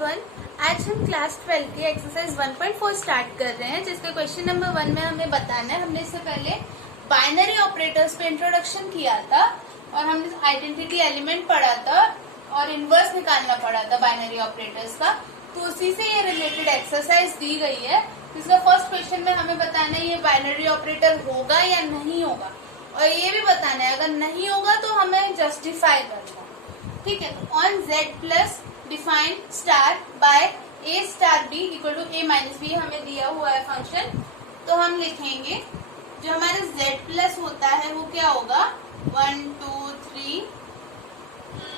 Everyone, आज हम class 12 की एक्सरसाइज 1.4 स्टार्ट कर रहे हैं, जिसका क्वेश्चन नंबर 1 में हमें बताना है। हमने इससे पहले बाइनरी ऑपरेटर्स पे इंट्रोडक्शन किया था और हमने आइडेंटिटी एलिमेंट पढ़ा था और इनवर्स निकालना पड़ा था बाइनरी ऑपरेटर्स का। तो उसी से ये रिलेटेड एक्सरसाइज दी गई है। इसका फर्स्ट क्वेश्चन में हमें बताना है ये बाइनरी ऑपरेटर होगा या नहीं होगा, और ये भी बताना है अगर नहीं होगा तो हमें जस्टिफाई करना। ठीक है, तो on z plus define star by a star b equal to a minus b हमें दिया हुआ है फंक्शन। तो हम लिखेंगे जो हमारे z प्लस होता है वो क्या होगा 1 2 3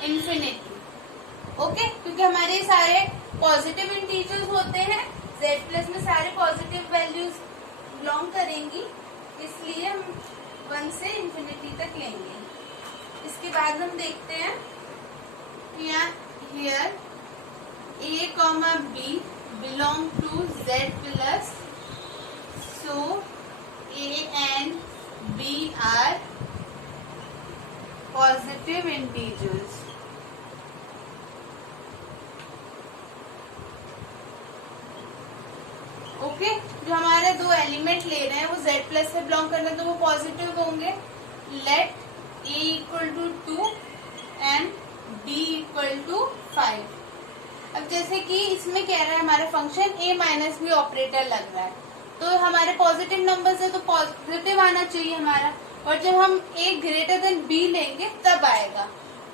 इंफिनिटी। ओके, क्योंकि हमारे सारे पॉजिटिव इंटीजर्स होते हैं, z प्लस में सारे पॉजिटिव वैल्यूज बिलोंग करेंगी, इसलिए हम 1 से इंफिनिटी तक लेंगे। इसके बाद हम देखते हैं here a comma b belong to z plus, so a and b are positive integers. Okay, जो हमारे दो एलिमेंट ले रहे हैं वो z प्लस से बिलोंग कर रहे हैं तो वो पॉजिटिव होंगे। Let a equal to 2 and b equal to 5। अब जैसे कि इसमें कह रहा है हमारा function a minus b operator लग रहा है, तो हमारे पॉजिटिव नंबर से तो पॉजिटिव आना चाहिए हमारा, और जब हम a ग्रेटर देन b लेंगे तब आएगा।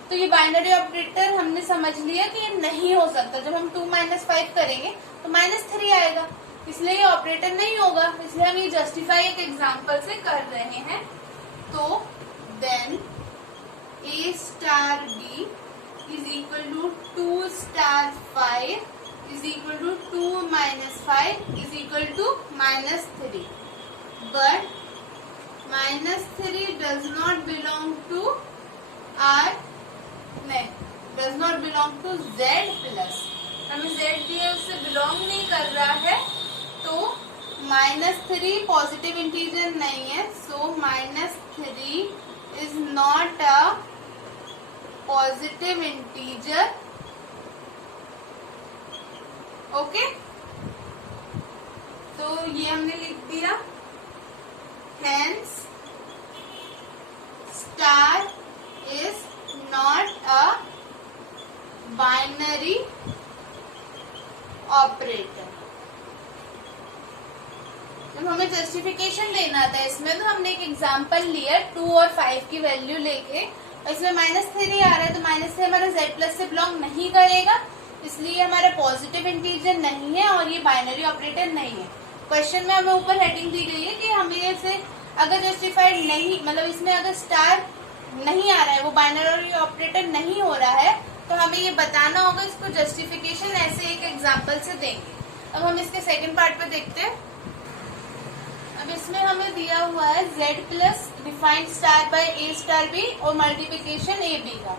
तो ये बाइनरी ऑपरेटर हमने समझ लिया कि ये नहीं हो सकता। जब हम 2 माइनस 5 करेंगे तो -3 आएगा, इसलिए ये ऑपरेटर नहीं होगा। इसलिए हम ये जस्टिफाई एक एग्जाम्पल से कर रहे हैं। तो then a star b is equal to 2 star 5 is equal to 2 minus 5 is equal to -3. But -3 does not belong to R, does not belong to Z plus। हमें Z दिए उससे बिलोंग नहीं कर रहा है, तो -3 पॉजिटिव इंटीजर नहीं है, सो -3 is not a positive integer. Okay, तो ये हमने लिख दिया। Hence star is not a binary operator. जब हमें जस्टिफिकेशन देना था इसमें, तो हमने एक एग्जांपल लिया 2 और 5 की वैल्यू लेके, इसमें -3 आ रहा है तो -3 हमारा z प्लस से बिलोंग नहीं करेगा, इसलिए हमारा पॉजिटिव इंटीजर नहीं है और ये बाइनरी ऑपरेटर नहीं है। क्वेश्चन में हमें ऊपर हेडिंग दी गई है कि हमें से अगर जस्टिफाइड नहीं, मतलब इसमें अगर स्टार नहीं आ रहा है, वो बाइनरी ऑपरेटर नहीं हो रहा है, तो हमें ये बताना होगा। इसको जस्टिफिकेशन ऐसे एक एग्जाम्पल से देंगे। अब हम इसके सेकेंड पार्ट पे देखते हैं। अब इसमें हमें दिया हुआ है z plus defined star by a star b और मल्टीप्लिकेशन a b का।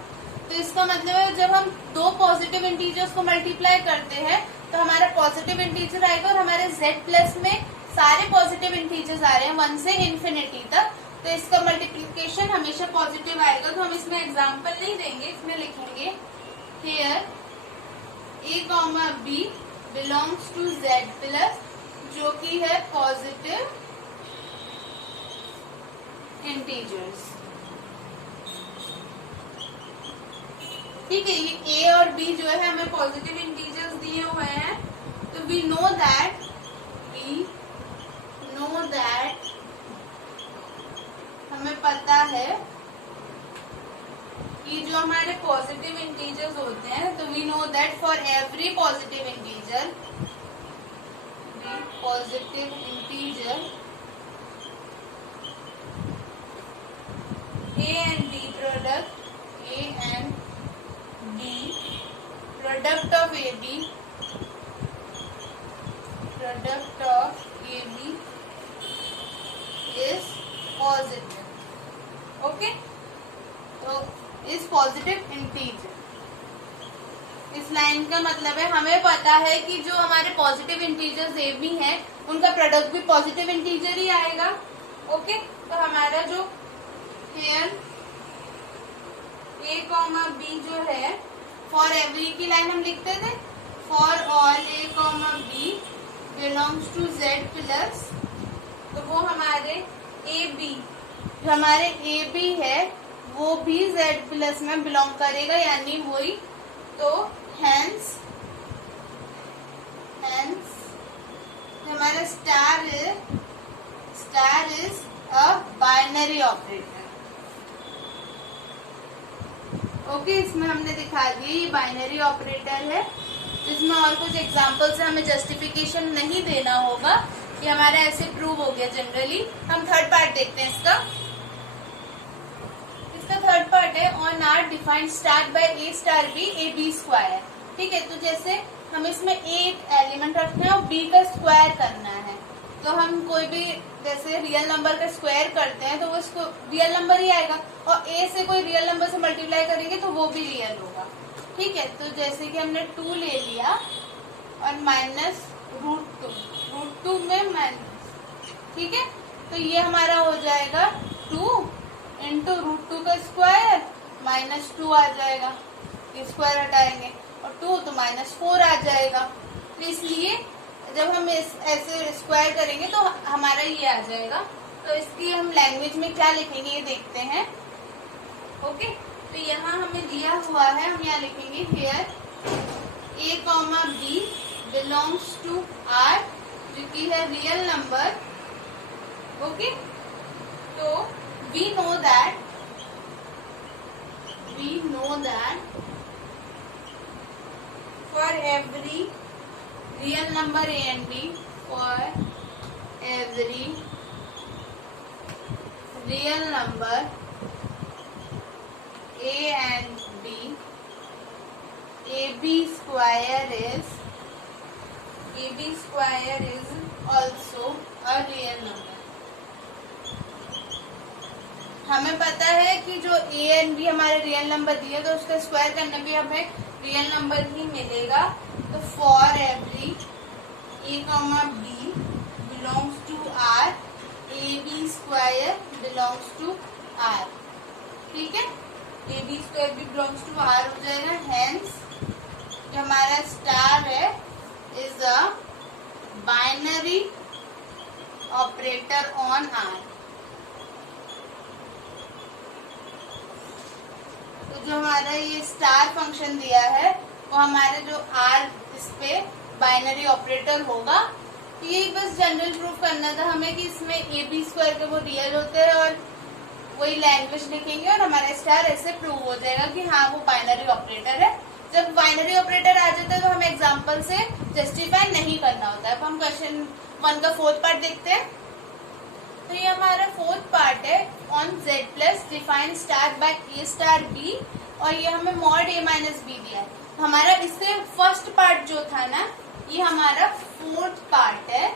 तो इसका मतलब है जब हम दो पॉजिटिव इंटीजर्स को मल्टीप्लाई करते हैं तो हमारा पॉजिटिव इंटीजर आएगा, और हमारे z प्लस में सारे पॉजिटिव इंटीजर्स आ रहे हैं 1 से इंफिनिटी तक, तो इसका मल्टीप्लिकेशन हमेशा पॉजिटिव आएगा। तो हम इसमें एग्जाम्पल नहीं देंगे, इसमें लिखेंगे here a comma b belongs to z plus, जो कि है पॉजिटिव इंटीजर्स। ठीक है, ये a और b जो है हमें पॉजिटिव इंटीजर्स दिए हुए हैं, तो वी नो दैट हमें पता है कि जो हमारे पॉजिटिव इंटीजर्स होते हैं, तो we know that for every positive integer A and B product of AB is positive. Okay, तो इस पॉजिटिव इंटीजर, इस लाइन का मतलब है हमें पता है कि जो हमारे पॉजिटिव इंटीजर्स ए बी हैं उनका प्रोडक्ट भी पॉजिटिव इंटीजर ही आएगा। ओके, तो हमारा जो हेयर a कॉमा बी जो है फॉर एवरी की लाइन हम लिखते थे for all A comma b belongs to Z plus, तो वो हमारे ए बी, जो हमारे ए बी है वो भी जेड प्लस में बिलोंग करेगा, यानी वही, तो हेंस हमारा star is a binary operator. Okay, इसमें हमने दिखा दिया ये बाइनरी ऑपरेटर है। इसमें और कुछ एग्जांपल से हमें जस्टिफिकेशन नहीं देना होगा, ये हमारा ऐसे प्रूव हो गया जनरली। हम थर्ड पार्ट देखते हैं इसका थर्ड पार्ट है on R defined star by a star b a b square. ठीक है, तो जैसे हम इसमें ए एलिमेंट रखते हैं और बी का स्क्वायर करना है, तो हम कोई भी जैसे रियल नंबर का स्क्वायर करते हैं तो वो इसको रियल नंबर ही आएगा, और ए से कोई रियल नंबर से मल्टीप्लाई करेंगे तो वो भी रियल होगा। ठीक है, तो जैसे कि हमने 2 ले लिया और माइनस √2 में माइनस, ठीक है, तो ये हमारा हो जाएगा 2 इंटू √2 का स्क्वायर -2 आ जाएगा, ये स्क्वायर हटाएंगे और 2 तो -4 आ जाएगा। तो इसलिए जब हम ऐसे स्क्वायर करेंगे तो हमारा ये आ जाएगा। तो इसकी हम लैंग्वेज में क्या लिखेंगे ये देखते हैं। ओके, तो यहाँ हमें दिया हुआ है, हम यहाँ लिखेंगे here a comma b belongs to R, जो कि है रियल नंबर। ओके, तो we know that for every real number a and b, for every real number a and b, ab square is also a real number। हमें पता है कि जो A and B हमारे रियल नंबर दिए तो उसका स्क्वायर करने पे हमें रियल नंबर ही मिलेगा। तो for every a comma b belongs to R a b square belongs to R. ठीक है, ए बी स्क्वायर भी बिलोंग्स टू आर हो जाएगा। हेंस जो हमारा स्टार है is a binary operator on R. तो जो हमारा ये स्टार फंक्शन दिया है वो हमारे जो आर इस पे बाइनरी ऑपरेटर होगा। यही बस जनरल प्रूफ करना था हमें कि इसमें ए बी स्क्वायर के वो रियल होते हैं और वही लैंग्वेज लिखेंगे और हमारा स्टार ऐसे प्रूव हो जाएगा कि हाँ वो बाइनरी ऑपरेटर है। जब बाइनरी ऑपरेटर आ जाता है तो हमें एग्जाम्पल से जस्टिफाई नहीं करना होता है। अब हम क्वेश्चन 1 का 4th पार्ट देखते हैं। तो ये हमारा 4th पार्ट है on z plus define star by a star b, और ये हमें मॉड a माइनस बी दिया है। हमारा इससे फर्स्ट पार्ट जो था ना ये हमारा 4th पार्ट है।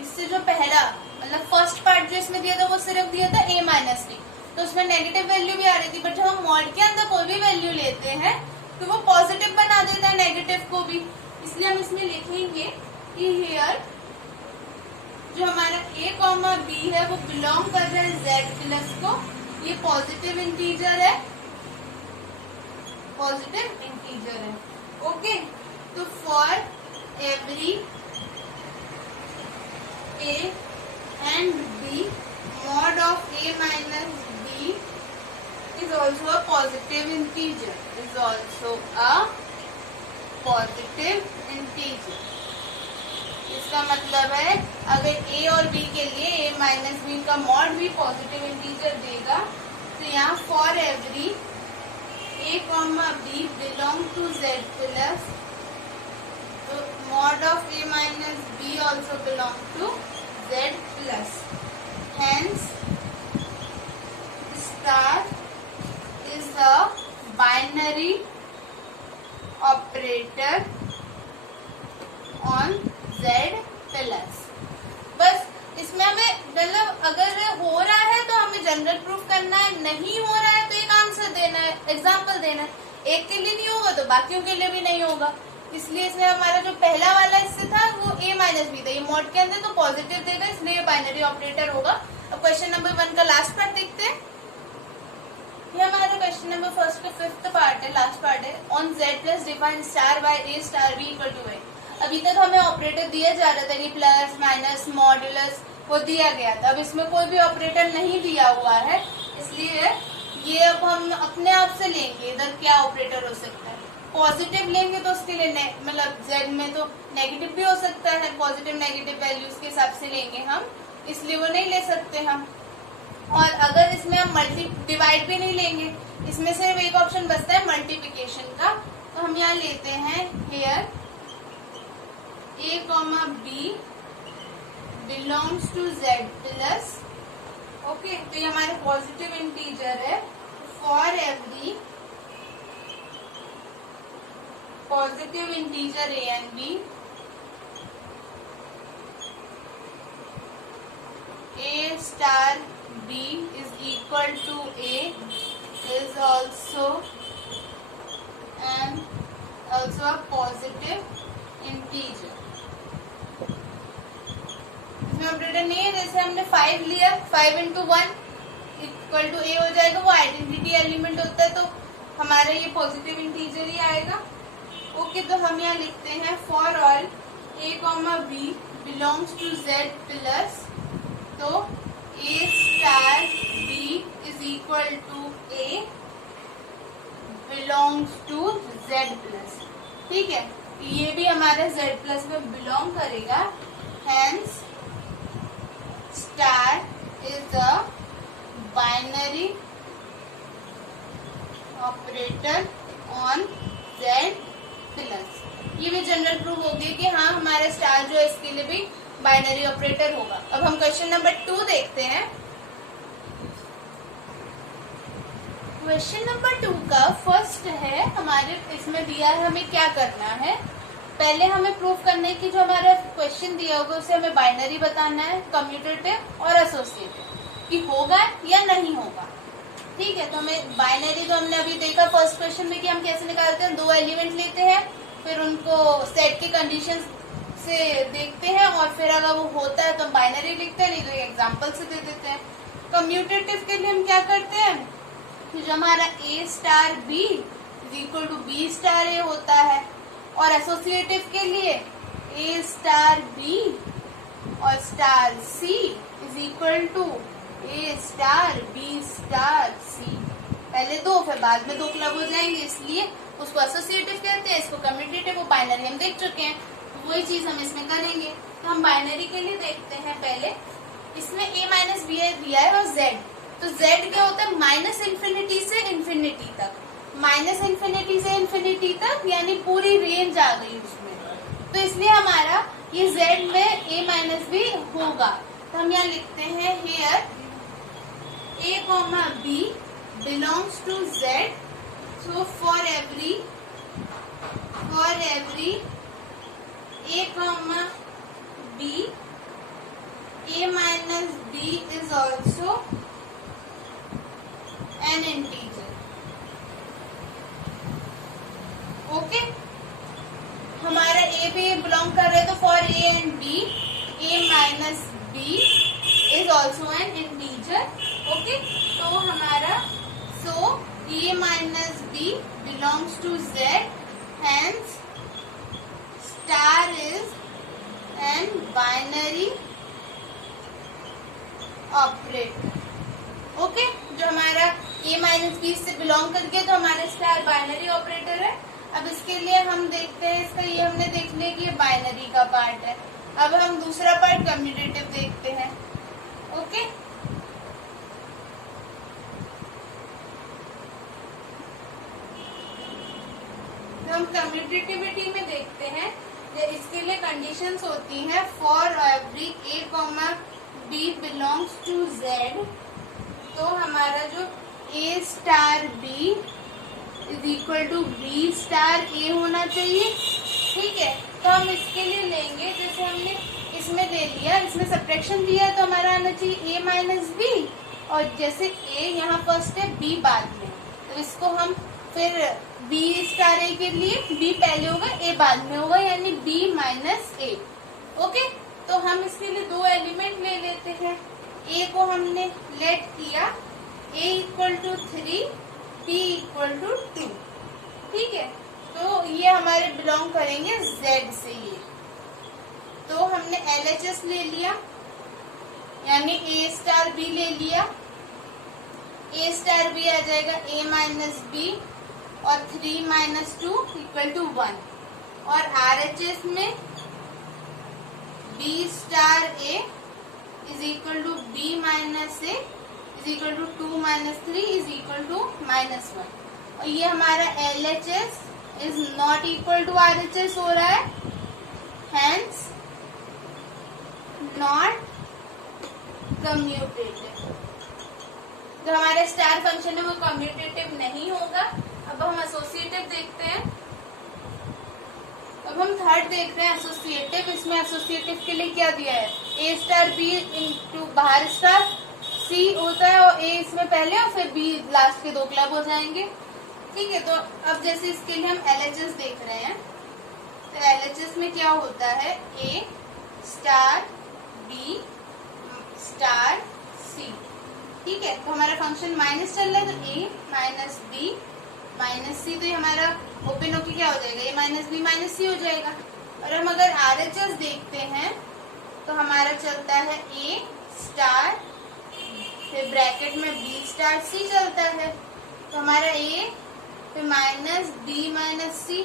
इससे जो पहला मतलब फर्स्ट पार्ट जो इसमें दिया था वो सिर्फ दिया था a माइनस बी, तो उसमें नेगेटिव वैल्यू भी आ रही थी। बट जब हम मॉड के अंदर कोई भी वैल्यू लेते हैं तो वो पॉजिटिव बना देता है नेगेटिव को भी, इसलिए हम इसमें लिखेंगे कि हियर जो हमारा a कॉमा बी है वो बिलोंग कर रहा है z प्लस को। ये पॉजिटिव इंटीजर है, ओके। तो for every a and b mod of a minus b is also a positive integer, इसका मतलब है अगर a और b के लिए a माइनस बी का मॉड भी पॉजिटिव इंटीजर देगा तो यहाँ for every a comma b belong to z plus, तो mod of a minus b also belong to z plus. Hence star is a binary operator on z plus. बस इसमें हमें मतलब अगर हो रहा है तो हमें जनरल प्रूफ करना है, नहीं हो रहा है तो एक आंसर देना है, एग्जाम्पल देना है। एक के लिए नहीं होगा तो बाकियों के लिए भी नहीं होगा, इसलिए इसमें हमारा जो पहला वाला इससे था वो a माइनस बी था। ये मॉड के अंदर तो पॉजिटिव देगा इसलिए बाइनरी ऑपरेटर होगा। अब क्वेश्चन नंबर 1 का लास्ट पार्ट देखते हैं। ये हमारा क्वेश्चन नंबर 1 का 5th पार्ट है, लास्ट पार्ट है on z plus define star by a star b equal to a. अभी तक हमें ऑपरेटर दिया जा रहा था कि प्लस माइनस मॉड्यूलस वो दिया गया था। अब इसमें कोई भी ऑपरेटर नहीं दिया हुआ है, इसलिए ये अब हम अपने आप से लेंगे इधर क्या ऑपरेटर हो सकता है। पॉजिटिव लेंगे तो उसके लिए मतलब जेड में तो नेगेटिव भी हो सकता है, पॉजिटिव नेगेटिव वैल्यूज के हिसाब से लेंगे हम, इसलिए वो नहीं ले सकते हम। और अगर इसमें हम डिवाइड भी नहीं लेंगे, इसमें सिर्फ एक ऑप्शन बचता है मल्टीप्लिकेशन का, तो हम यहाँ लेते हैं here a comma b belongs to z plus, okay, तो ये हमारे पॉजिटिव इंटीजर है। For every positive integer a and b, a star b is equal to a is also a positive integer। इसमें ऑपरेटर नहीं है, जैसे हमने 5 लिया, 5 इंटू 1 इक्वल टू ए हो जाएगा, वो आइडेंटिटी एलिमेंट होता है, तो हमारा ये पॉजिटिव इंटीजर ही आएगा। ओके, तो हम यहाँ लिखते हैं for all a comma b belongs to z plus, तो a star b is equal to a belongs to z plus. ठीक है, ये भी हमारे z प्लस में बिलोंग करेगा, hence star is a binary operator on z plus. ये भी जनरल प्रूफ हो गया कि हाँ हमारा स्टार जो है इसके लिए भी बाइनरी ऑपरेटर होगा। अब हम क्वेश्चन नंबर 2 देखते हैं। क्वेश्चन नंबर 2 का फर्स्ट है, हमारे इसमें दिया है हमें क्या करना है। पहले हमें प्रूफ करना है कि जो हमारा क्वेश्चन दिया होगा उसे हमें बाइनरी बताना है, कम्यूटेटिव और एसोसिएटिव, कि होगा या नहीं होगा। ठीक है, तो हमें बाइनरी तो हमने अभी देखा फर्स्ट क्वेश्चन में कि हम कैसे निकालते हैं, 2 एलिमेंट लेते हैं, फिर उनको सेट के कंडीशन से देखते हैं, और फिर अगर वो होता है तो हम बाइनरी लिखते हैं, नहीं तो एग्जाम्पल से दे देते हैं। कम्यूटेटिव के लिए हम क्या करते हैं, जो हमारा a star b is equal to b star a होता है, और एसोसिएटिव के लिए a स्टार b और star c is equal to a star b star c। पहले 2 फिर बाद में 2 क्लब हो जाएंगे, इसलिए उसको एसोसिएटिव कहते हैं, इसको कम्यूटेटिव। वो बाइनरी हम देख चुके हैं, वही चीज हम इसमें करेंगे। तो हम बाइनरी के लिए देखते हैं पहले, इसमें a माइनस बी दिया है और z, तो z क्या होता है माइनस इन्फिनिटी से इन्फिनिटी तक, माइनस इन्फिनिटी से इन्फिनिटी तक, यानी पूरी रेंज आ गई उसमें। तो इसलिए हमारा ये z में a माइनस बी होगा। तो हम यहाँ लिखते हैं here a comma b belongs to z, so for every a comma b, a minus b is also an integer। Okay, हमारा a b बिलोंग कर रहे हैं, तो for a and b a minus b is also an integer. Okay, तो हमारा a minus b belongs to z, hence star is an binary operator। Okay, जो हमारा a minus b से बिलोंग करके, तो हमारा स्टार बाइनरी ऑपरेटर है। अब इसके लिए हम देखते हैं, इसका ये हमने देख लिया कि ये बाइनरी का पार्ट है। अब हम दूसरा पार्ट कम्यूटेटिव देखते हैं। ओके, तो हम कम्यूटेटिविटी में देखते हैं, इसके लिए कंडीशंस होती हैं for every a comma b belongs to z, तो हमारा जो a star b is equal to b star a होना चाहिए। ठीक है, तो हम इसके लिए लेंगे, जैसे हमने इसमें ले लिया, इसमें सब्ट्रैक्शन दिया, तो हमारा आना चाहिए a माइनस बी, और जैसे a यहाँ फर्स्ट है b बाद में, तो इसको हम फिर b स्टार a के लिए b पहले होगा a बाद में होगा, यानी b माइनस a। ओके, तो हम इसके लिए 2 एलिमेंट ले लेते हैं। a को हमने लेट किया a equal to 3, b equal to 2। ठीक है, ये हमारे बिलोंग करेंगे Z से। ये तो हमने LHS ले लिया, यानी A स्टार B ले लिया। A स्टार B आ जाएगा A माइनस B और 3 माइनस 2 इक्वल टू 1। और RHS में B star A is equal to B minus A is equal to 2 minus 3 is equal to minus 1। और ये हमारा LHS is not equal to RHS हो रहा है, हैंस नॉट कम्यूटेटिव। जो हमारा स्टार फंक्शन है वो कम्यूटेटिव नहीं होगा। अब हम एसोसिएटिव देखते हैं। अब हम थर्ड देख रहे हैं एसोसिएटिव। इसमें एसोसिएटिव के लिए क्या दिया है, A स्टार B इंटू बाहर स्टार C होता है और A इसमें पहले और फिर B लास्ट के 2 क्लब हो जाएंगे। ठीक है, तो अब जैसे इसके लिए हम LHS देख रहे हैं, तो LHS में क्या होता है, A star B star C। ठीक है, तो हमारा फंक्शन माइनस चल रहा है, तो A minus B minus C, तो ये हमारा ओपन होके क्या हो जाएगा, A minus B minus C हो जाएगा। और हम अगर RHS देखते हैं तो हमारा चलता है A स्टार फिर ब्रैकेट में B स्टार C चलता है, तो हमारा A फिर माइनस B माइनस C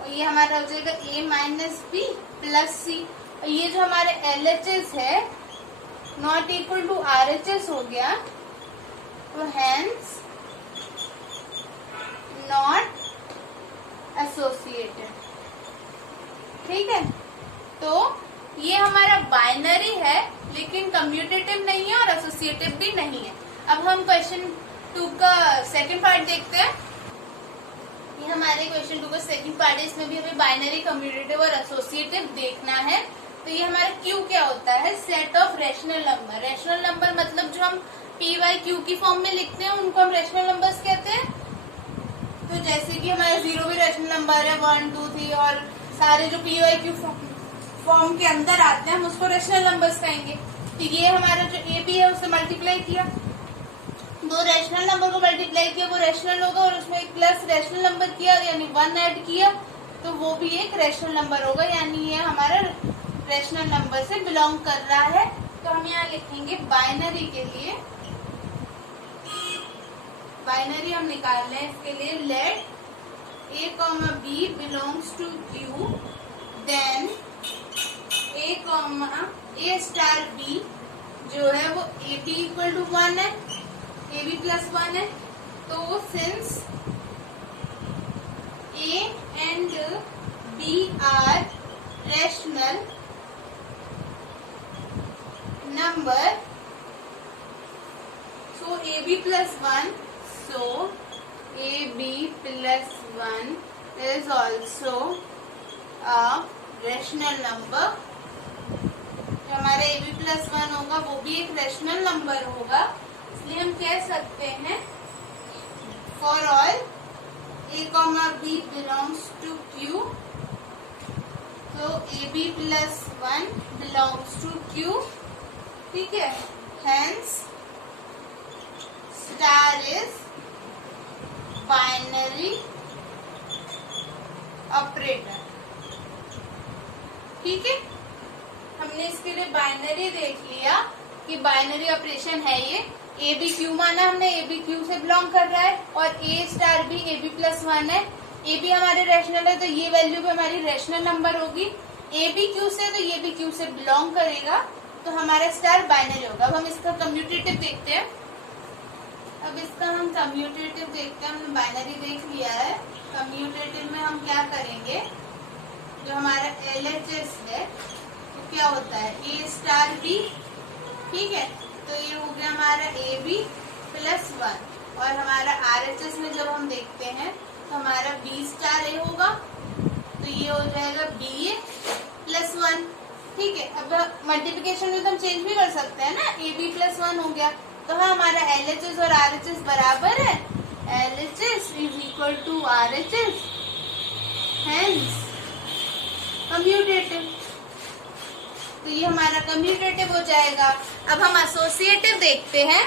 और ये हमारा हो जाएगा A minus B plus C। और ये जो हमारे LHS है नॉट इक्वल टू RHS हो गया, तो हैंस नॉट एसोसिएटेड। ठीक है, तो ये हमारा बाइनरी है लेकिन कम्यूटेटिव नहीं है और एसोसिएटिव भी नहीं है। अब हम क्वेश्चन 2 का सेकंड पार्ट देखते हैं। ये हमारे क्वेश्चन 2 का सेकंड पार्ट है, इसमें भी हमें बाइनरी, कम्यूटेटिव और एसोसिएटिव देखना है। तो ये हमारा Q क्या होता है, set of rational number. Rational number मतलब जो हम PYQ की फॉर्म में लिखते हैं उनको हम रेशनल नंबर्स कहते हैं। तो जैसे कि हमारा 0 भी रेशनल नंबर है, 1 2 3 और सारे जो PYQ फॉर्म के अंदर आते हैं हम उसको रेशनल नंबर्स कहेंगे। तो ये हमारा जो AB है उससे मल्टीप्लाई किया, 2 रेशनल नंबर को मल्टीप्लाई किया, वो रेशनल होगा, और उसमें एक प्लस रेशनल नंबर किया यानी 1 ऐड किया तो वो भी एक रेशनल नंबर होगा, यानी ये हमारा रेशनल नंबर से बिलोंग कर रहा है। तो हम यहाँ लिखेंगे बाइनरी के लिए, बाइनरी हम निकाल रहे हैं इसके लिए, let A, B belongs to Q, then A star B जो है वो AB इक्वल टू 1 है, AB प्लस 1 है। तो since A and B are rational number, so AB plus 1, so AB plus 1 is also a rational number। जो हमारा AB plus 1 होगा वो भी एक रेशनल नंबर होगा, इसलिए हम कह सकते हैं for all A, B belongs to Q, so AB plus 1 belongs to Q। ठीक है, hence star is binary operator. ठीक है, हमने इसके लिए बाइनरी देख लिया कि बाइनरी ऑपरेशन है ये। AB Q माना हमने, AB Q से बिलोंग कर रहा है, और A star B AB plus 1 है। AB हमारे रेशनल है तो ये वैल्यू भी हमारी रेशनल नंबर होगी। AB Q से तो ये भी Q से बिलोंग करेगा, तो हमारा स्टार बाइनरी होगा। अब हम इसका कम्यूटेटिव देखते हैं। अब इसका हम कम्यूटेटिव देखते हैं, हमने बाइनरी देख लिया है। कम्यूटेटिव में हम क्या करेंगे, जो हमारा LHS है तो क्या होता है A स्टार B। ठीक है, तो ये हो गया हमारा AB प्लस 1, और हमारा RHS में जब हम देखते हैं तो हमारा B स्टार A होगा, तो ये हो जाएगा BA प्लस 1। ठीक है, अब मल्टीप्लिकेशन में तो हम चेंज भी कर सकते हैं ना, AB प्लस 1 हो गया, तो हाँ हमारा LHS और RHS बराबर है, LHS is equal to RHS, hence commutative. तो ये हमारा कम्यूटेटिव हो जाएगा। अब हम एसोसिएटिव देखते हैं,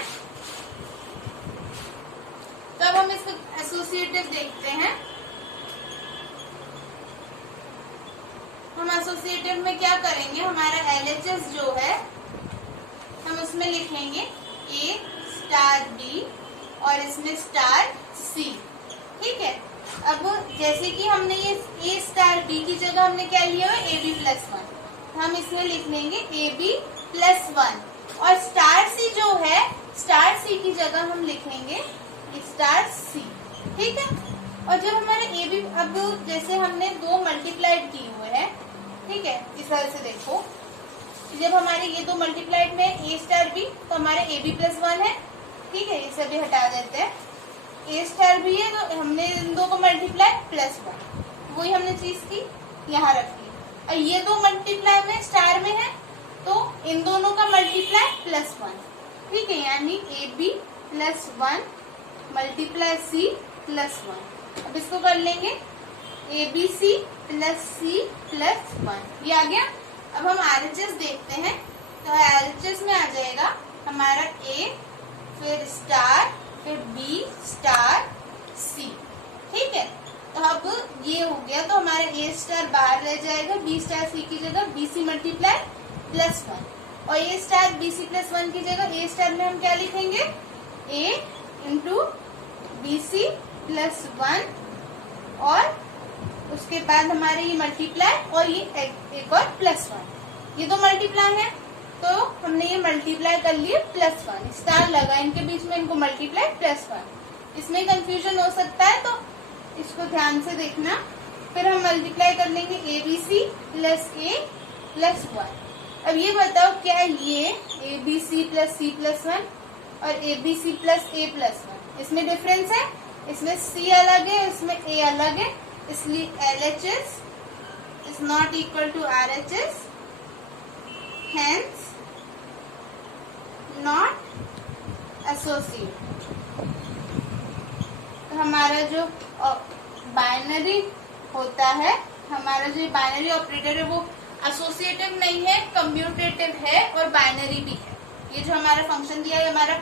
तो अब हम इसको एसोसिएटिव देखते हैं। एसोसिएटिव में क्या करेंगे, हमारा LHS जो है हम उसमें लिखेंगे A स्टार B और इसमें स्टार C। ठीक है, अब जैसे कि हमने ये A स्टार B की जगह हमने क्या लिया है, AB+1, हम इसमें लिख लेंगे AB+1 और स्टार C जो है, स्टार C की जगह हम लिखेंगे स्टार C। ठीक है, और जब हमारे AB, अब जैसे हमने दो मल्टीप्लाइड किए हुए हैं, ठीक है, इस तरह से देखो, जब हमारे ये दो मल्टीप्लाइड में A स्टार B, तो हमारे AB+1 है। ठीक है, इसे भी हटा देते हैं। A स्टार B है तो हमने इन दो को मल्टीप्लाई +1, वही हमने चीज की यहाँ रखी। और ये दो मल्टीप्लाई में स्टार में है तो इन दोनों का मल्टीप्लाई +1। ठीक है, यानी AB+1 मल्टीप्लाई C+1। अब इसको कर लेंगे ABC + C+1, ये आ गया। अब हम RHS देखते हैं, तो RHS में आ जाएगा हमारा A, फिर स्टार, फिर B स्टार C। ठीक है, तो अब ये हो गया, तो हमारा A स्टार बाहर रह जाएगा, B स्टार C की जगह BC मल्टीप्लाई +1, और A स्टार BC +1 की जगह A स्टार में हम क्या लिखेंगे, A इंटू BC +1, और उसके बाद हमारे ये मल्टीप्लाई और ये एक और +1, ये दो मल्टीप्लाई है तो हमने ये मल्टीप्लाई कर लिए +1, स्टार लगा इनके बीच में, इनको मल्टीप्लाई +1। इसमें कंफ्यूजन हो सकता है तो इसको ध्यान से देखना। फिर हम मल्टीप्लाई कर लेंगे ABC + A+1। अब ये बताओ क्या ये ABC + C+1 और ABC + A+1 इसमें डिफरेंस है, इसमें C अलग है, इसमें A अलग है, इसलिए LHS is not equal to RHS, hence not associated। तो हमारा जो बाइनरी होता है, हमारा जो बाइनरी ऑपरेटर है वो एसोसिएटिव नहीं है, कम्यूटेटिव है और बाइनरी भी है। ये जो हमारा फंक्शन दिया है हमारा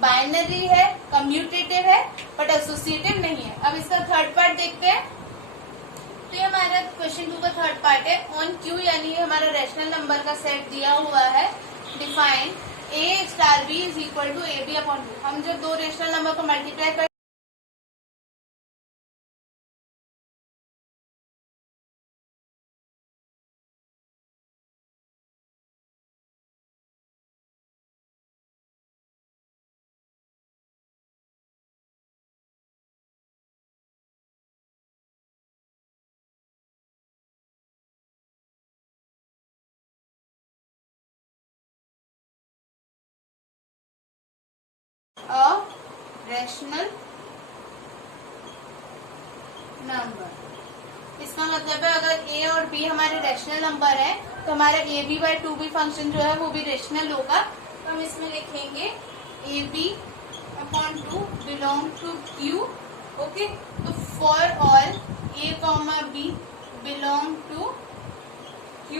बाइनरी है, कम्यूटेटिव है, बट एसोसिएटिव नहीं है। अब इसका थर्ड पार्ट देखते हैं। तो ये हमारा क्वेश्चन 2 का थर्ड पार्ट है। ऑन Q यानी हमारा रैशनल नंबर का सेट दिया हुआ है, define A star B is equal to AB/2। हम जब दो रैशनल नंबर को मल्टीप्लाई कर अ रैशनल नंबर, इसका मतलब है अगर A और B हमारे रैशनल नंबर है तो हमारा AB/2 भी फंक्शन जो है वो भी रैशनल होगा। तो हम इसमें लिखेंगे AB/2 belong to Q। Okay, तो for all A, B belong to Q,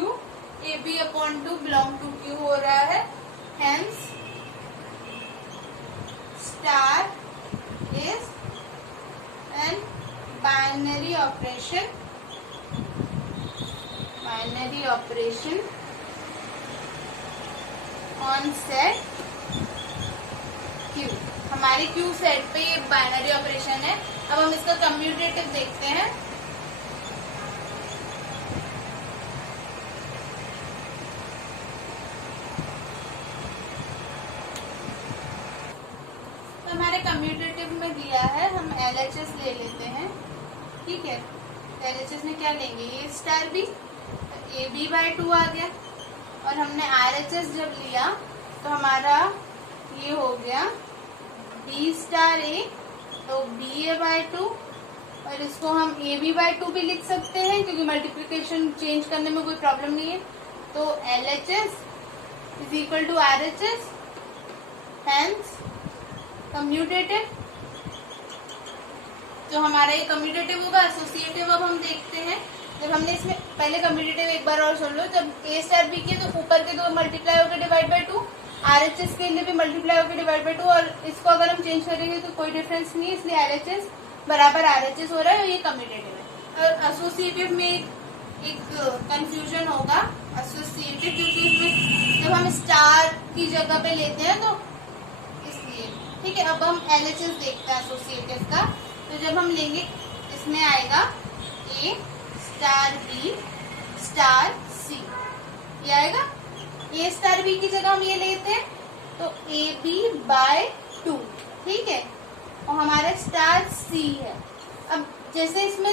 AB/2 belong to Q हो रहा है, hence star is an binary operation on set Q। हमारे Q सेट पे ये बाइनरी ऑपरेशन है। अब हम इसका कम्यूटेटिव देखते हैं। हमारे कम्यूटेटिव में दिया है, हम LHS ले लेते हैं। ठीक है, LHS में क्या लेंगे, A स्टार B, AB/2 आ गया, और हमने RHS जब लिया तो हमारा ये हो गया B स्टार A, तो BA/2, और इसको हम AB/2 भी लिख सकते हैं क्योंकि मल्टीप्लिकेशन चेंज करने में कोई प्रॉब्लम नहीं है। तो LHS is equal to RHS, hence commutative. जो हमारा ये कम्यूटेटिव होगा, एसोसिएटिव अब हम देखते हैं। जब हमने इसमें पहले कम्यूटेटिव एक बार और सुन लो, जब A स्टार B किए तो ऊपर के दो मल्टीप्लाई होकर डिवाइड बाई 2, RHS के लिए भी मल्टीप्लाई होकर डिवाइड बाई 2, और इसको अगर हम चेंज करेंगे तो कोई डिफरेंस नहीं है, इसलिए LHS बराबर RHS हो रहा है और ये कम्यूटेटिव है। और एसोसिएटिव में एक कंफ्यूजन होगा एसोसिएटिव, क्योंकि इसमें जब हम स्टार की जगह पे लेते हैं तो इसलिए। ठीक है, अब हम एलएचएस देखते हैं एसोसिएटिव का। तो जब हम लेंगे इसमें आएगा ए स्टार बी स्टार सी, ये आएगा। ए स्टार बी की जगह हम ये लेते हैं तो ए बी बाय 2। ठीक है, और हमारा स्टार सी है। अब जैसे इसमें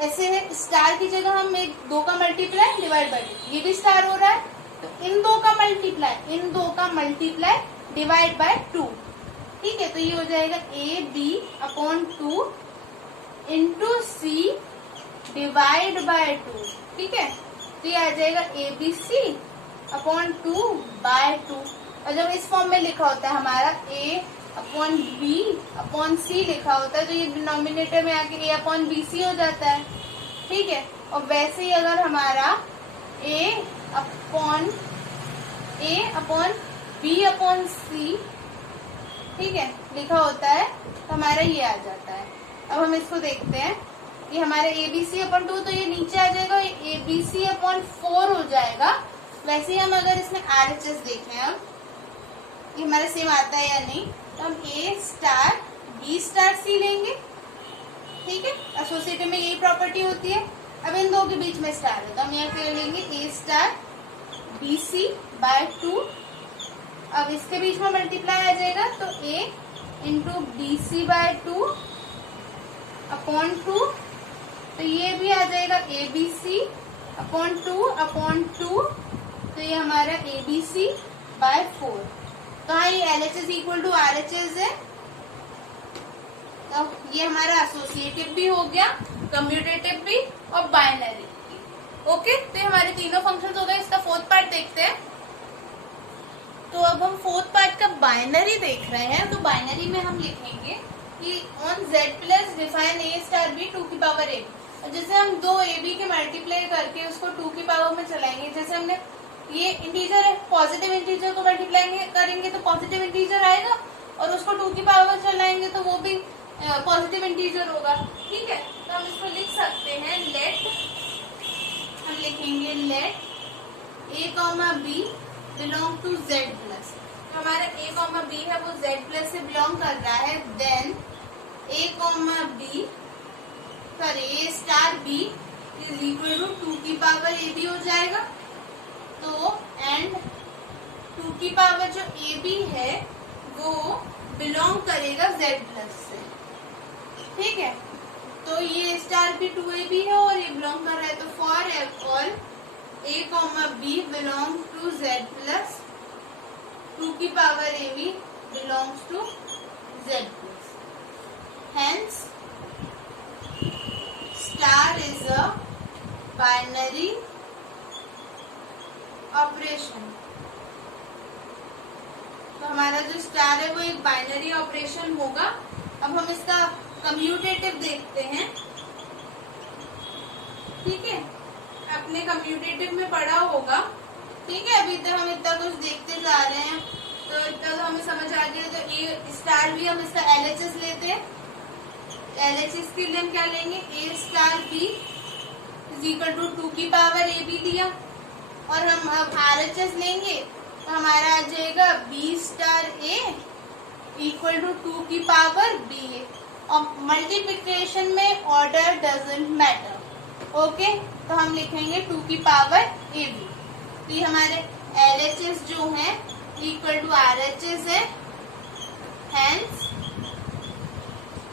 ऐसे है, स्टार की जगह हम एक 2 का मल्टीप्लाई डिवाइड बाय 2, ये भी स्टार हो रहा है तो इन दो का मल्टीप्लाई डिवाइड बाय 2। ठीक है, तो ये हो जाएगा a b upon 2 into c divide by 2। ठीक है, तो ये आ जाएगा a b c upon 2 by 2। और जब इस फॉर्म में लिखा होता है हमारा ए अपॉन बी अपॉन सी लिखा होता है तो ये डिनोमिनेटर में आके ए अपॉन बी सी हो जाता है। ठीक है, और वैसे ही अगर हमारा ए अपॉन बी अपॉन सी, ठीक है, लिखा होता है तो हमारा ये आ जाता है। अब हम इसको देखते हैं, ये हमारे ए बी सी अपॉन 2 तो ये नीचे आ जाएगा, ए बी सी अपॉन 4 हो जाएगा। वैसे ही हम अगर इसमें आर एच एस देखें, अब ये हमारा सेम आता है या नहीं, तो हम ए स्टार बी स्टार सी लेंगे। ठीक है, एसोसिएटिव में यही प्रॉपर्टी होती है। अब इन दो के बीच में स्टार है तो हम यहाँ पे लेंगे a star b c by 2। अब इसके बीच में मल्टीप्लाई आ जाएगा तो a into b c by 2 upon 2, तो ये भी आ जाएगा ए बी सी अपॉन 2 तो ये हमारा ए बी सी बाय 4। तो हाँ, ये L H S equal to R H S है। तो ये हमारा एसोसिएटिव भी हो गया, कम्यूटेटिव भी और बाइनरी भी। ओके, तो ये हमारे तीनों फंक्शंस हो गए। इसका फोर्थ पार्ट देखते हैं। तो अब हम फोर्थ पार्ट का बाइनरी देख रहे हैं। तो बाइनरी में हम लिखेंगे कि on z plus define a star b 2 की पावर ए बी। जैसे हम दो ए बी के मल्टीप्लाई करके उसको 2 की पावर में चलाएंगे, जैसे हमने ये इंटीजर है, पॉजिटिव इंटीजर को मल्टीप्लाई करेंगे तो पॉजिटिव इंटीजर आएगा, और उसको 2 की पावर में चलाएंगे तो वो भी पॉजिटिव इंटीजर होगा। ठीक है, तो हम इसको लिख सकते हैं लेट, हम लिखेंगे let A comma B belong to Z plus. तो हमारा ए कॉमा बी है वो जेड प्लस से बिलोंग कर रहा है। Then a comma b sorry a star b is equal to 2 की पावर ए बी हो जाएगा। तो एंड 2 की पावर जो ए बी है वो बिलोंग करेगा जेड प्लस से। ठीक है, तो ये स्टार बी 2 ए बी है और ये बिलोंग कर रहा है, तो for all A comma B belong to Z plus 2 की power A B belongs to Z plus. Hence star is a binary operation. तो हमारा जो स्टार है वो एक बाइनरी ऑपरेशन होगा। अब हम इसका कम्यूटेटिव देखते हैं। ठीक है, अपने कम्यूटेटिव में पढ़ा होगा। ठीक है, अभी तक हम इतना कुछ देखते जा रहे हैं तो इतना तो हमें समझ आ गया। तो ए स्टार भी हम इसका एलएचएस लेते हैं। एलएचएस के लिए हम क्या लेंगे, a star b is equal to 2 की पावर ए बी दिया, और हम अब आरएचएस लेंगे तो हमारा आ जाएगा B star A equal to 2 की पावर बी ए। और मल्टीप्लिकेशन में ऑर्डर डजंट मैटर। ओके, तो हम लिखेंगे 2 की पावर ए बी। तो ये हमारे एलएचएस जो है इक्वल टू आरएचएस है, हेंस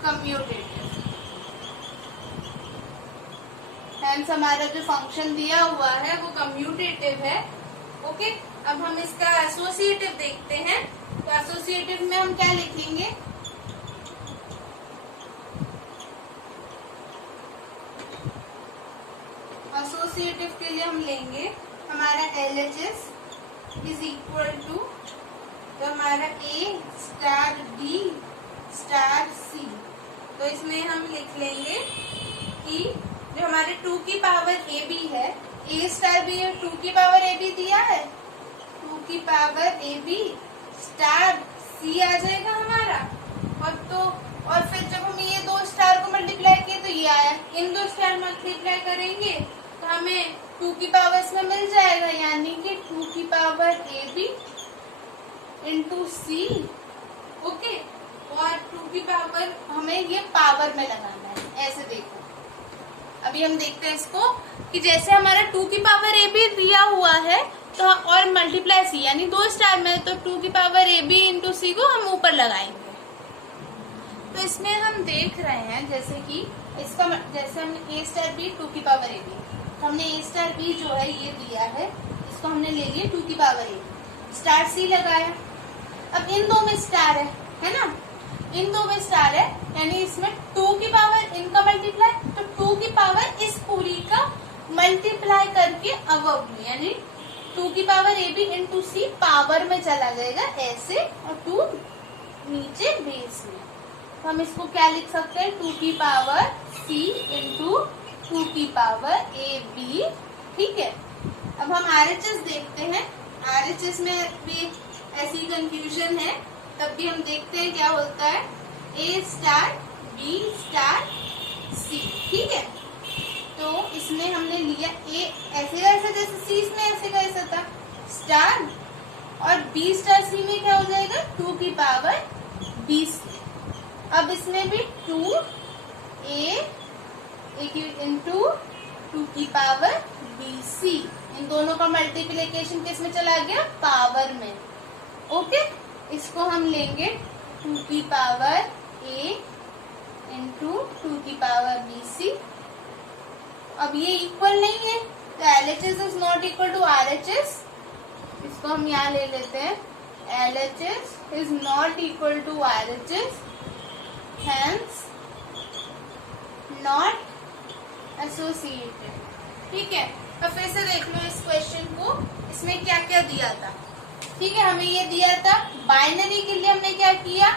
कम्यूटेटिव। हेंस हमारा जो फंक्शन दिया हुआ है वो कम्यूटेटिव है। ओके, अब हम इसका एसोसिएटिव देखते हैं। तो एसोसिएटिव में हम क्या लिखेंगे, एसोसिएटिव के लिए हम लेंगे हमारा एलएचएस इज इक्वल टू, तो हमारा ए स्टार बी स्टार सी। तो इसमें हम लिख लेंगे कि जो हमारे 2 की पावर ए बी है, ए स्टार बी 2 की पावर ए बी दिया है, 2 की power A B star c आ जाएगा हमारा। और फिर जब हम ये दो स्टार को मल्टीप्लाई किए तो ये आया। इन दो स्टार मल्टीप्लाई करेंगे तो हमें 2 की पावर इसमें मिल जाएगा, यानी कि 2 की power A B into C. Okay, और 2 की पावर हमें ये पावर में लगाना है। ऐसे देखो, अभी हम देखते हैं इसको कि जैसे हमारा 2 की पावर ए बी दिया हुआ है तो और मल्टीप्लाई सी, यानी 2 स्टार में, तो 2 की पावर ए बी इंटू सी को हम ऊपर लगाएंगे। तो इसमें हम देख रहे हैं जैसे कि इसका जैसे हमने ए स्टार बी 2 की पावर ए बी, हमने ए स्टार बी जो है ये दिया है, इसको हमने ले लिया 2 की पावर ए, स्टार सी लगाया। अब इन दो में स्टार है ना, इन दो में स्टार है, यानी इसमें 2 की पावर इनका मल्टीप्लाई, तो 2 की पावर इस पूरी का मल्टीप्लाई करके अबव में, यानी 2 की power A B into C power में चला जाएगा ऐसे, और 2 नीचे बेस में। तो हम इसको क्या लिख सकते हैं, 2 की पावर सी इंटू 2 की पावर ए बी। ठीक है, अब हम RHS देखते हैं। RHS में भी ऐसी कंफ्यूजन है, तब भी हम देखते हैं क्या होता है, ए स्टार बी स्टार सी। ठीक है, तो इसमें हमने लिया ए ऐसे कैसे, जैसे सी में ऐसे कैसे था स्टार, और बी स्टार सी में क्या हो जाएगा 2 की पावर बी सी। अब इसमें भी 2 ए इंटू 2 की पावर बी सी, इन दोनों का मल्टीप्लिकेशन किस में चला गया, पावर में। ओके, इसको हम लेंगे 2 की पावर ए इंटू 2 की पावर बी सी। अब ये इक्वल नहीं है, तो LHS is not equal to RHS, इसको हम यहाँ ले लेते हैं, LHS is not equal to RHS, hence not associated। ठीक है, अब फिर से देख लो इस क्वेश्चन को, इसमें क्या क्या दिया था। ठीक है, हमें ये दिया था बाइनरी के लिए हमने क्या किया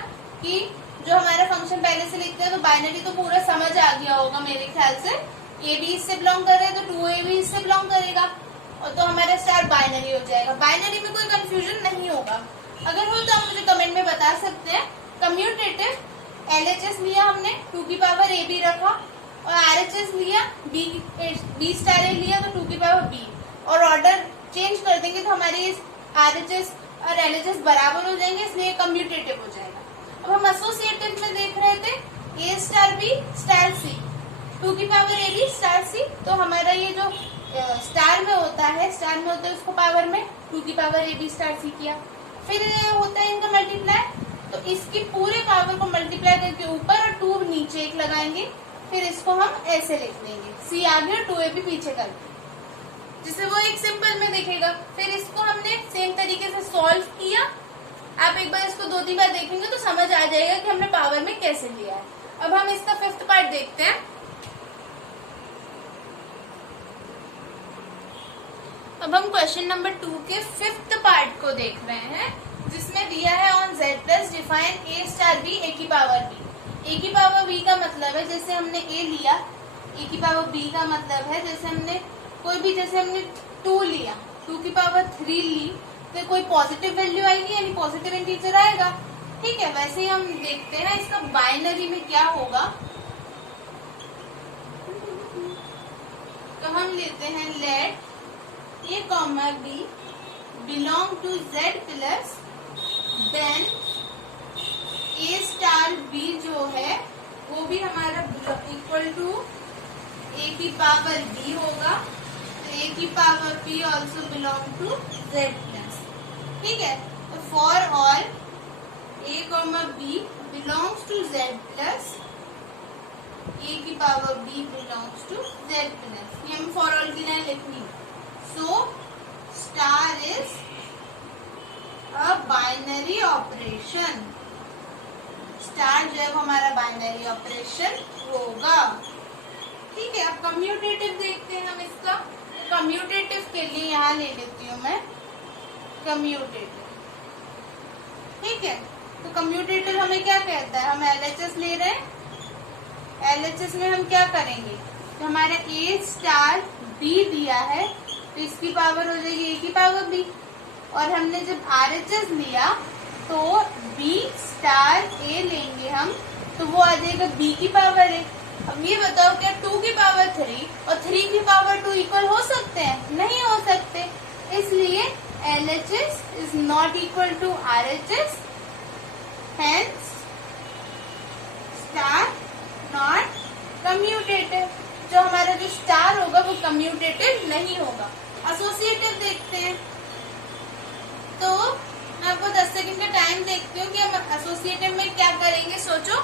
कि जो हमारा फंक्शन पहले से लिखते हैं, तो बाइनरी तो पूरा समझ आ गया होगा मेरे ख्याल से, ए बी इससे बिलोंग कर रहे हैं तो 2 ए बी इससे बिलोंग करेगा, और तो हमारा स्टार बाइनरी हो जाएगा। बाइनरी में कोई कंफ्यूजन नहीं होगा, अगर हो तो आप मुझे कमेंट में बता सकते हैं। कम्यूटेटिव LHS लिया हमने, 2 की पावर ए बी रखा, और RHS लिया बी स्टार ए लिया तो 2 की पावर बी, और ऑर्डर चेंज कर देंगे तो हमारी RHS और LHS बराबर हो जाएंगे, इसलिए कम्यूटेटिव हो जाएगा। अब हम एसोसिएटिव में देख रहे थे ए स्टार बी स्टार सी, 2 की power A B star c, तो हमारा ये जो स्टार में होता है उसको पावर में 2 की power A B star c किया, फिर होता है इनका मल्टीप्लाई, तो इसकी पूरे पावर को मल्टीप्लाई करके ऊपर और 2 नीचे एक लगाएंगे, फिर इसको हम ऐसे लिख देंगे, सी आगे और 2 ए बी पीछे करके, जिससे वो एक सिंपल में दिखेगा। फिर इसको हमने सेम तरीके से सॉल्व किया, आप एक बार इसको 2-3 बार देखेंगे तो समझ आ जाएगा कि हमने पावर में कैसे लिया है। अब हम इसका 5th पार्ट देखते हैं। अब हम क्वेश्चन नंबर 2 के 5th पार्ट को देख रहे हैं, जिसमें दिया है on z plus define a star b a की पावर बी। ए की पावर बी का मतलब है जैसे हमने ए लिया, ए की पावर बी का मतलब है जैसे हमने कोई भी, जैसे हमने 2 लिया, 2 की पावर 3 ली, तो कोई पॉजिटिव वैल्यू आएगी, यानी पॉजिटिव इंटीजर आएगा। ठीक है, वैसे ही हम देखते हैं इसका बाइनरी में क्या होगा। तो हम लेते हैं let A comma B belong to z plus, then A star B जो है वो भी हमारा इक्वल टू ए की पावर बी होगा, तो ए की power b also belong to z plus. ठीक है, तो for all A comma b belongs to z plus, a की power b belongs to z plus, ये हम फॉर ऑल की लाइन लिखनी है। So star is a binary operation, star जो है वो हमारा बाइनरी ऑपरेशन होगा। ठीक है, अब कम्यूटेटिव देखते हैं हम इसका। कम्यूटेटिव के लिए यहाँ ले लेती हूँ मैं कम्यूटेटिव। ठीक है, तो कम्यूटेटिव हमें क्या कहता है, हम LHS ले रहे हैं, LHS में हम क्या करेंगे, तो हमारा ए स्टार बी दिया है तो इसकी पावर हो जाएगी ए की पावर बी, और हमने जब RHS लिया तो बी स्टार ए लेंगे हम, तो वो आ जाएगा बी की पावर ए। अब ये बताओ क्या 2 की पावर 3 और 3 d की पावर 2 इक्वल हो सकते हैं? नहीं हो सकते, इसलिए LHS is not equal to RHS, hence star not commutative. जो हमारा जो स्टार होगा वो कम्यूटेटिव नहीं होगा। एसोसिएटिव देखते हैं, तो मैं आपको 10 सेकंड का टाइम देखती हूँ कि हम एसोसिएटिव में क्या करेंगे, सोचो।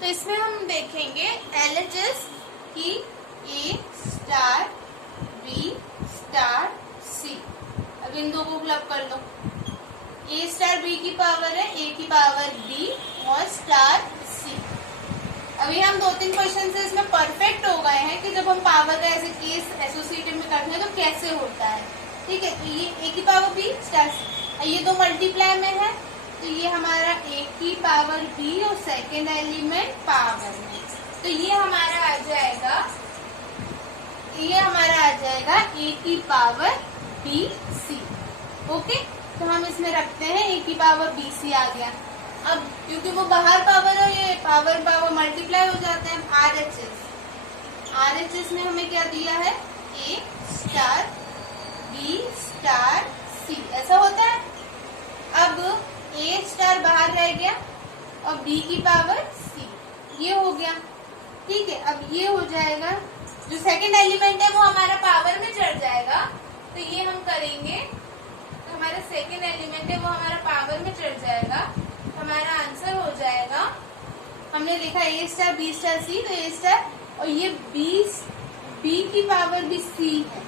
तो इसमें हम देखेंगे LHS की A star B star C। अब इन दो को क्लब कर लो। A स्टार B की पावर है A की पावर B और स्टार C। अभी हम 2-3 क्वेश्चन से इसमें परफेक्ट हो गए हैं कि जब हम पावर का ऐसे केस एसोसिएटिव में करते हैं तो कैसे होता है। ठीक है, तो ये A की पावर B स्टार C, ये दो मल्टीप्लाई में है, तो ये हमारा A की पावर B और सेकेंड एलिमेंट पावर में, तो ये हमारा आ जाएगा A की पावर B C। ओके, तो हम इसमें रखते हैं A की पावर B C आ गया। अब क्योंकि वो बाहर पावर है, ये पावर मल्टीप्लाई हो जाते हैं। RHS में हमें क्या दिया है, A star B star C, ऐसा होता है। अब A स्टार बाहर रह गया और B की पावर C, ये हो गया। ठीक है, अब ये हो जाएगा, जो सेकंड एलिमेंट है वो हमारा पावर में चढ़ जाएगा, तो ये हम करेंगे, तो हमारा सेकंड एलिमेंट है वो हमारा पावर में चढ़ जाएगा। हमारा आंसर हो जाएगा, हमने लिखा A star B star C, तो A स्टार और ये B की पावर भी C है,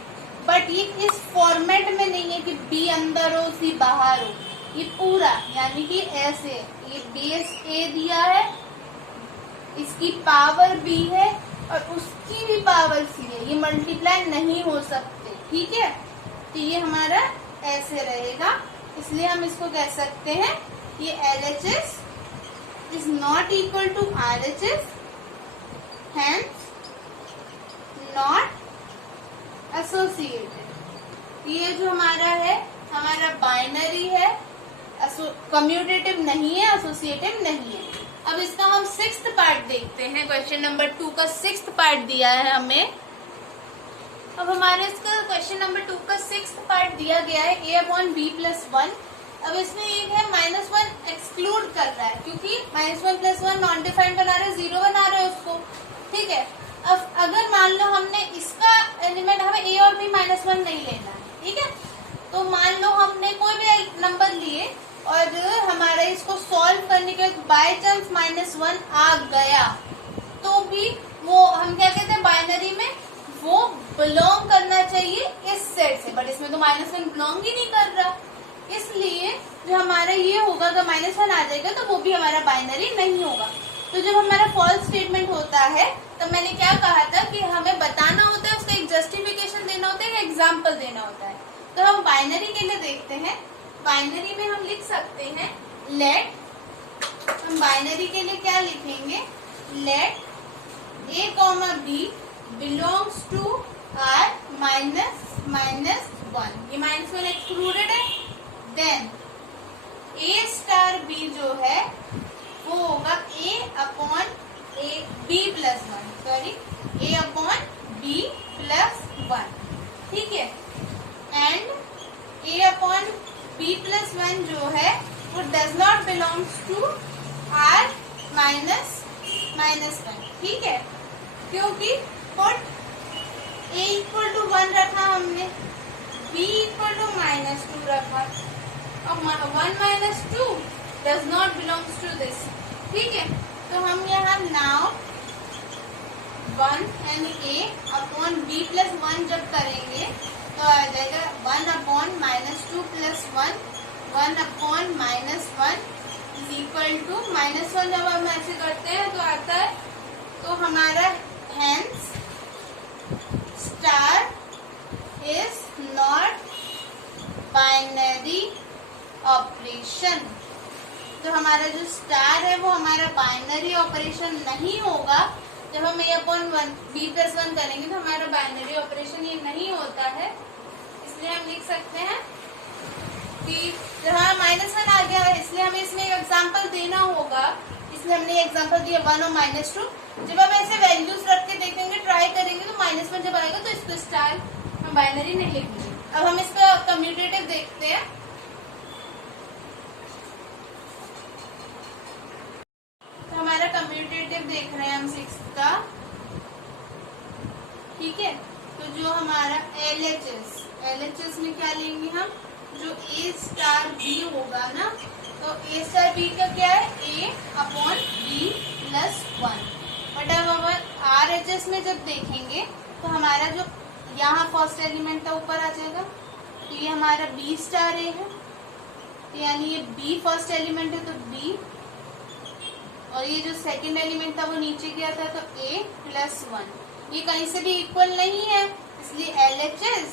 बट ये इस फॉर्मेट में नहीं है कि B अंदर हो C बाहर हो, ये पूरा यानी कि ऐसे, ये बेस A दिया है, इसकी पावर B है और उसकी भी पावर C है, ये मल्टीप्लाई नहीं हो सकते। ठीक है, तो ये हमारा ऐसे रहेगा, इसलिए हम इसको कह सकते हैं ये LHS is not equal to RHS, hence not associated। ये जो हमारा है, हमारा बाइनरी है, कम्यूटेटिव नहीं है, एसोसिएटिव नहीं है। अब इसका हम 6th पार्ट देखते हैं। क्वेश्चन नंबर 2 का 6th पार्ट दिया है हमें। अब हमारे इसका क्वेश्चन नंबर 2 का 6th पार्ट दिया गया है A/B+1। अब इसमें एक है -1 एक्सक्लूड कर रहा है, क्योंकि -1+1 नॉन डिफाइंड बना रहे, 0 बना रहे उसको। ठीक है, अब अगर मान लो हमने इसका एलिमेंट, हमें A और B -1 नहीं लेना है। ठीक है, तो मान लो हमने कोई भी नंबर लिए और हमारा इसको सॉल्व करने के बाय चांस -1 आ गया, तो भी वो हम क्या कहते हैं, बाइनरी में वो बिलोंग करना चाहिए इस सेट से, बट इसमें तो -1 बिलोंग ही नहीं कर रहा, इसलिए जो हमारा ये होगा, अगर -1 आ जाएगा तो वो भी हमारा बाइनरी नहीं होगा। तो जब हमारा फॉल्स स्टेटमेंट होता है, तब मैंने क्या कहा था कि हमें बताना होता है, उसका एक जस्टिफिकेशन देना होता है, एक एग्जाम्पल देना होता है। तो हम बाइनरी के लिए देखते हैं। बाइनरी में हम लिख सकते हैं लेट, हम बाइनरी के लिए क्या लिखेंगे, let A, B belongs to R -1, ये -1 एक्सक्लूडेड है। देन A स्टार B जो है वो होगा A/B+1, सॉरी A/B+1। ठीक है, एंड A/B+1 जो है वो does not belongs to R -1। ठीक है, क्योंकि A इक्वल टू 1 रखा हमने, B इक्वल टू -2 रखा, और 1 - 2 does not belongs to this. ठीक है, तो हम यहाँ नाउ 1 एंड A/B+1 जब करेंगे तो आ जाएगा 1/-2 + 1, 1/-1 इज इक्वल टू -1। जब हम ऐसे करते हैं तो आता है, तो हमारा hence star is not binary operation. तो हमारा जो स्टार है वो हमारा बाइनरी ऑपरेशन नहीं होगा। जब हम A/B+1 करेंगे तो हमारा बाइनरी ऑपरेशन ये नहीं होता है, इसलिए हम लिख सकते हैं कि जहाँ -1 आ गया है, इसलिए हमें इसमें एक एग्जाम्पल देना होगा। इसलिए हमने ये एग्जांपल दिया 1 और -2। जब आप ऐसे वैल्यूज रख के देखेंगे, ट्राई करेंगे, तो -1 जब आएगा तो इसको स्टार हम बाइनरी नहीं लिखेंगे। अब हम इसका कम्यूटेटिव देखते हैं। तो हमारा कम्यूटेटिव देख रहे हैं हम 6 का, ठीक है। तो जो हमारा LHS में क्या लेंगे हम, जो A स्टार B होगा ना, तो A स्टार B का क्या है, A/B + 1। बट अब RHS में जब देखेंगे तो हमारा जो यहाँ फर्स्ट एलिमेंट था ऊपर आ जाएगा, तो ये हमारा B स्टार A है, तो यानी ये B फर्स्ट एलिमेंट है तो B, और ये जो सेकंड एलिमेंट था वो नीचे गया था तो A + 1। ये कहीं से भी इक्वल नहीं है, इसलिए LHS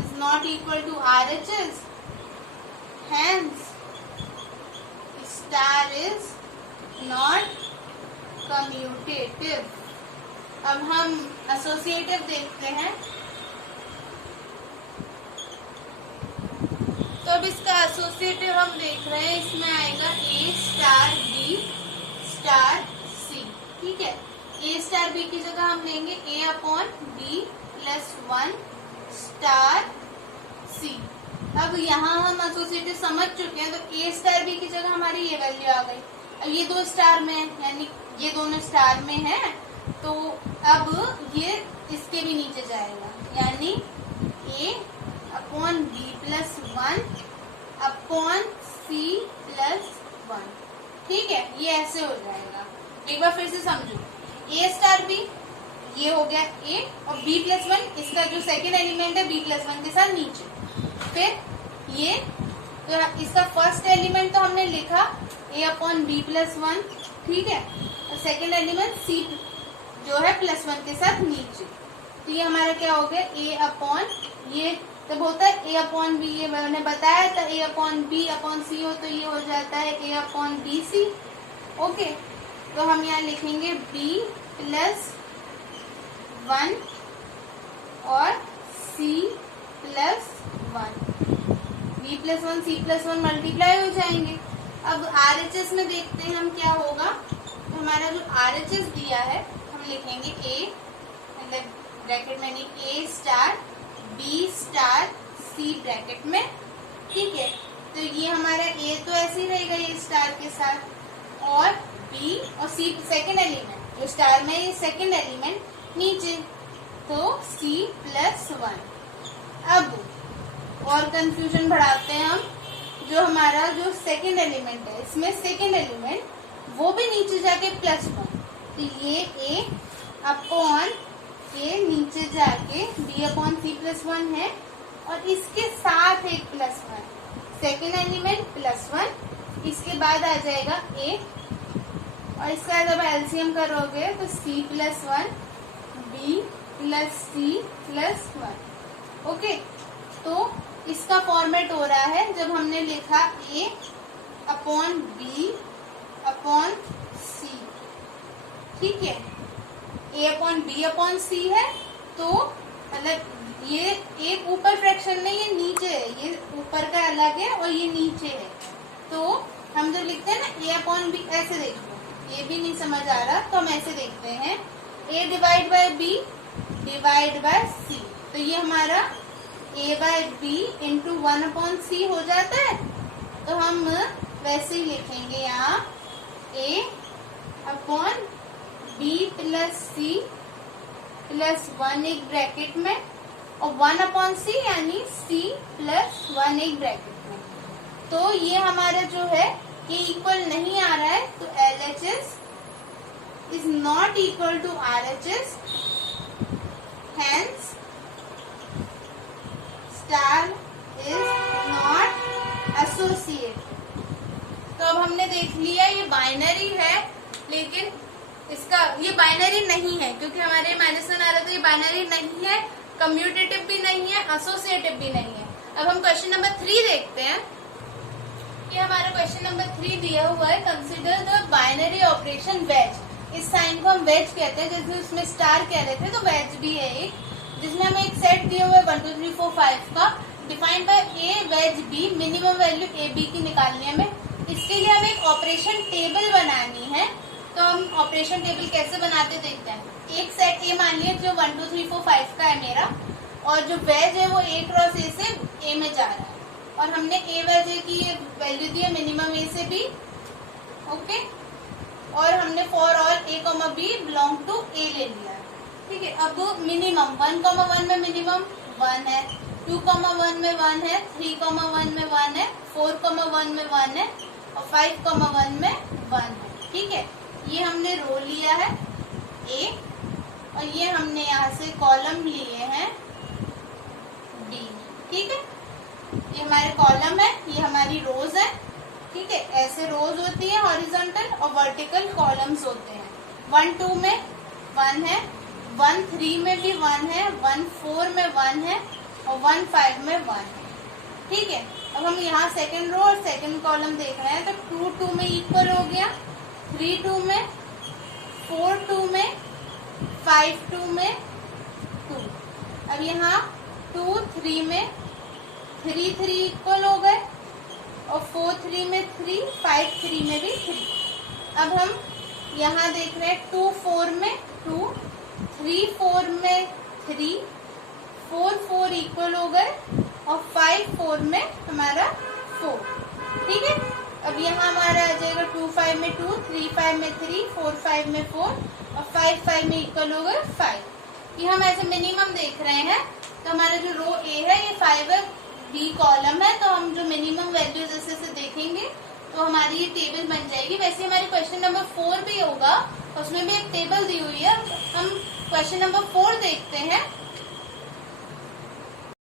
is not equal to RHS, hence star is not commutative। अब हम एसोसिएटिव देखते हैं। तो अब इसका एसोसिएटिव हम देख रहे हैं, इसमें आएगा A star B star C, ठीक है। A स्टार B की जगह हम लेंगे A/B + 1 स्टार C। अब यहाँ हम एसोसिएटिव समझ चुके हैं, तो A स्टार B की जगह हमारी ये वैल्यू आ गई। अब ये 2 स्टार में है, यानी ये दोनों स्टार में है, तो अब ये इसके भी नीचे जाएगा, यानी A/B + 1 अपॉन C + 1, ठीक है। ये ऐसे हो जाएगा। एक बार फिर से समझो, A स्टार B ये हो गया A, और B + 1 इसका जो सेकेंड एलिमेंट है B + 1 के साथ नीचे। फिर ये तो इसका फर्स्ट एलिमेंट तो हमने लिखा A/B + 1, ठीक है, और सेकेंड एलिमेंट C जो है +1 के साथ नीचे। तो ये हमारा क्या हो गया, ये जब होता है A/B, ये मैंने बताया था A/B/C हो, तो ये हो जाता है A/BC। ओके, तो हम यहाँ लिखेंगे B + 1 और C + 1, B + 1 C + 1 मल्टीप्लाई हो जाएंगे। अब RHS में देखते हैं हम क्या होगा। तो हमारा जो RHS दिया है हम लिखेंगे A, मतलब ब्रैकेट में A star B star C bracket में, ठीक है। तो ये हमारा A तो ऐसे ही रहेगा ये स्टार के साथ, और B और C सेकेंड एलिमेंट जो स्टार में, ये सेकेंड एलिमेंट नीचे, तो C + 1। अब और कंफ्यूजन बढ़ाते हैं हम, जो हमारा जो सेकेंड एलिमेंट है, इसमें सेकेंड एलिमेंट वो भी नीचे जाके +1, तो ये A/A नीचे जाके B/C + 1 है, और इसके साथ एक +1, सेकेंड एलिमेंट +1, इसके बाद आ जाएगा A, और इसका जब एलसीएम करोगे तो C + 1 B + C + 1। ओके, तो इसका फॉर्मेट हो रहा है जब हमने लिखा A/B/C, ठीक है। A/B/C है, तो मतलब ये एक ऊपर फ्रैक्शन नहीं है, नीचे है, ये ऊपर का अलग है और ये नीचे है। तो हम जो लिखते हैं ना A/B, ऐसे देखो, ये भी नहीं समझ आ रहा तो हम ऐसे देखते हैं A/B / C, तो ये हमारा A/B × 1/C हो जाता है। तो हम वैसे ही लिखेंगे यहाँ A/B + C + 1 एक ब्रैकेट में, और 1/C यानी C + 1 एक ब्रैकेट में। तो ये हमारा जो है ये इक्वल नहीं आ रहा है, तो LHS is not equal to RHS, hence star is not associated। तो अब हमने देख लिया ये बाइनरी है, लेकिन इसका ये बाइनरी नहीं है, क्योंकि हमारे -1 आ रहा है, तो ये बाइनरी नहीं है, कम्यूटेटिव भी नहीं है, एसोसिएटिव भी नहीं है। अब हम क्वेश्चन नंबर 3 देखते हैं। ये हमारा क्वेश्चन नंबर 3 दिया हुआ है, consider the binary operation wedge. इस साइन को हम वेज कहते हैं, जैसे उसमें स्टार कह रहे थे तो वेज भी है एक, जिसमें हमें एक सेट दिया हुआ है 1 2 3 4 5 का, defined by A wedge B, minimum value AB की निकालनी है हमें। इसके लिए हमें एक ऑपरेशन टेबल बनानी है। तो हम ऑपरेशन टेबल कैसे बनाते देखते हैं। एक सेट ए मान लिया जो 1 2 3 4 5 का है मेरा, और जो वेज है वो ए क्रॉस ए से ए में जा रहा है, और हमने ए वेज ए की वैल्यू दी है मिनिमम ए से बी, ओके। और हमने for all A comma B belong to a ले लिया है, ठीक है। अब मिनिमम 1,1 में मिनिमम 1 है, 2,1 में 1 है, 3,1 में 1 है, 4,1 में 1 है, और 5,1 में 1 है, ठीक है। ये हमने रो लिया है ए, और ये हमने यहाँ से कॉलम लिए हैं बी, ठीक है। ये हमारे कॉलम है, ये हमारी रोज है, ठीक है। ऐसे रोज होती है हॉरिजॉन्टल, और वर्टिकल कॉलम्स होते हैं। 1 2 में 1 है, 1 3 में भी 1 है, 1 4 में 1 है, और 1 5 में 1 है, ठीक है। अब हम यहाँ सेकंड रो और सेकंड कॉलम देख रहे हैं, तो 2 2 में इक्वल हो गया, 3 2 में, 4 2 में, 5 2 में 2। अब यहाँ 2 3 में 3 3 इक्वल हो गए, और 4 3 में 3, 5 3 में भी 3। अब हम यहाँ देख रहे हैं 2 4 में 2, 3 4 में 3, 4 4 इक्वल हो गए, और 5 4 में हमारा 4, ठीक है। अब यहाँ हमारा आ जाएगा 2 5 में 2, 3 5 में 3, 4 5 में 4, और 5 5 में इक्वल हो गए 5। ये हम ऐसे मिनिमम देख रहे हैं, तो हमारा जो रो ए है ये 5 है, बी कॉलम है, तो हम जो मिनिमम वैल्यूज ऐसे देखेंगे तो हमारी ये टेबल बन जाएगी। वैसे हमारी क्वेश्चन नंबर 4 भी होगा, उसमें भी एक टेबल दी हुई है। हम क्वेश्चन नंबर 4 देखते हैं।